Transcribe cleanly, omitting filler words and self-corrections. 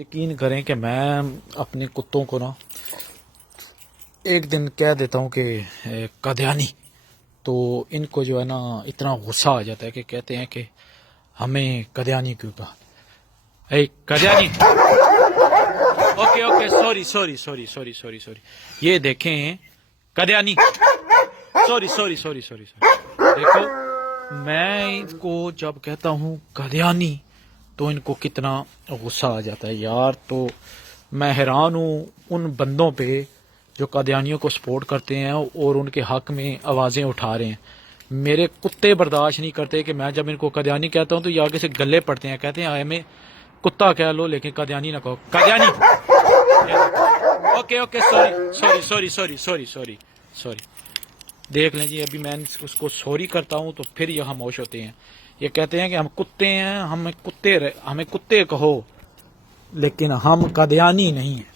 یقین کریں کہ میں اپنے کتوں کو نا ایک دن کہہ دیتا ہوں کہ قادیانی، تو ان کو جو ہے نا اتنا غصہ آ جاتا ہے کہ کہتے ہیں کہ ہمیں قادیانی کیوں کہا۔ اے Qadiani, okay okay, sorry sorry sorry sorry sorry sorry, یہ دیکھیں Qadiani, sorry sorry sorry sorry sorry, دیکھو میں ان کو جب کہتا ہوں قادیانی تو ان کو کتنا غصہ آ جاتا ہے یار۔ تو میں حیران ہوں ان بندوں پہ جو قادیانیوں کو سپورٹ کرتے ہیں اور ان کے حق میں آوازیں اٹھا رہے ہیں۔ میرے کتے برداشت نہیں کرتے کہ میں جب ان کو قادیانی کہتا ہوں تو یہ آگے سے گلے پڑتے ہیں، کہتے ہیں ہمیں کتا کہہ لو لیکن قادیانی نہ کہو، Qadiani. Okay okay, sorry sorry sorry sorry sorry sorry, دیکھ لیں جی، ابھی میں اس کو سوری کرتا ہوں تو پھر یہ خاموش ہوتے ہیں۔ یہ کہتے ہیں کہ ہم کتے ہیں، ہمیں کتے کہو لیکن ہم قادیانی نہیں ہیں۔